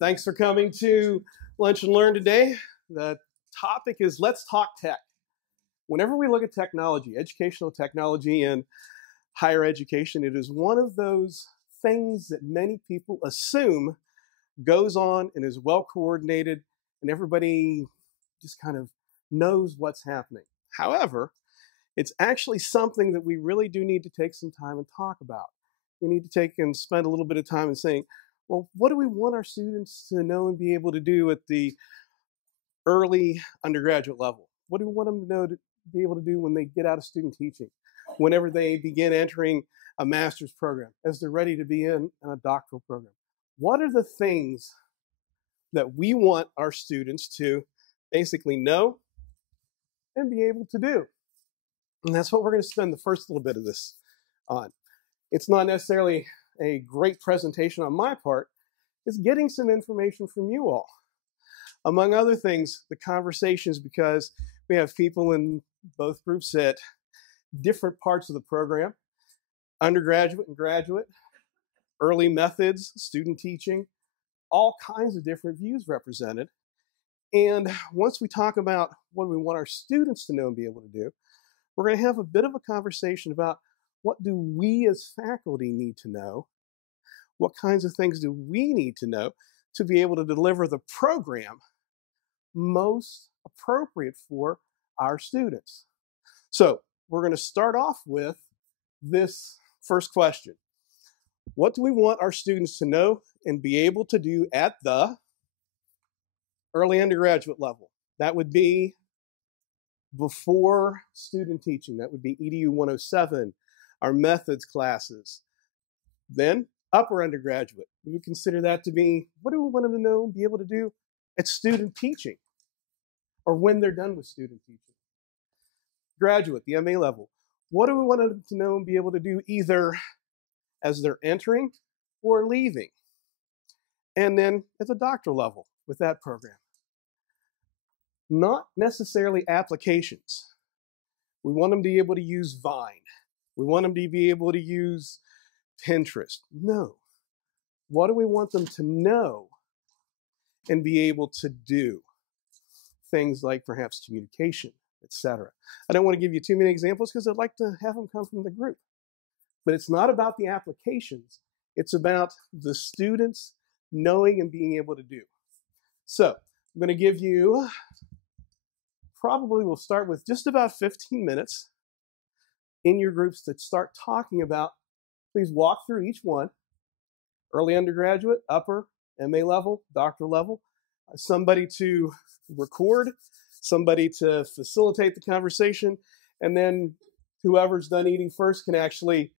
Thanks for coming to Lunch and Learn today. The topic is Let's Talk Tech. Whenever we look at technology, educational technology and higher education, it is one of those things that many people assume goes on and is well coordinated and everybody just kind of knows what's happening. However, it's actually something that we really do need to take some time and talk about. We need to take and spend a little bit of time in saying, well, what do we want our students to know and be able to do at the early undergraduate level? What do we want them to know to be able to do when they get out of student teaching, whenever they begin entering a master's program, as they're ready to be in a doctoral program? What are the things that we want our students to basically know and be able to do? And that's what we're going to spend the first little bit of this on. It's not necessarily a great presentation on my part. It's getting some information from you all. Among other things, the conversations, because we have people in both groups at different parts of the program, undergraduate and graduate, early methods, student teaching, all kinds of different views represented. And once we talk about what we want our students to know and be able to do, we're going to have a bit of a conversation about what do we as faculty need to know? What kinds of things do we need to know to be able to deliver the program most appropriate for our students? So we're going to start off with this first question. What do we want our students to know and be able to do at the early undergraduate level? That would be before student teaching. That would be EDU 107, our methods classes. Then upper undergraduate, we would consider that to be, what do we want them to know and be able to do at student teaching or when they're done with student teaching? Graduate, the MA level, what do we want them to know and be able to do either as they're entering or leaving? And then at the doctoral level with that program. Not necessarily applications. We want them to be able to use Vine. We want them to be able to use Pinterest. No. What do we want them to know and be able to do? Things like perhaps communication, etc. I don't want to give you too many examples because I'd like to have them come from the group. But it's not about the applications. It's about the students knowing and being able to do. So I'm going to give you, probably we'll start with just about 15 minutes in your groups to start talking about. Please walk through each one. Early undergraduate, upper, MA level, doctoral level. Somebody to record, somebody to facilitate the conversation, and then whoever's done eating first can actually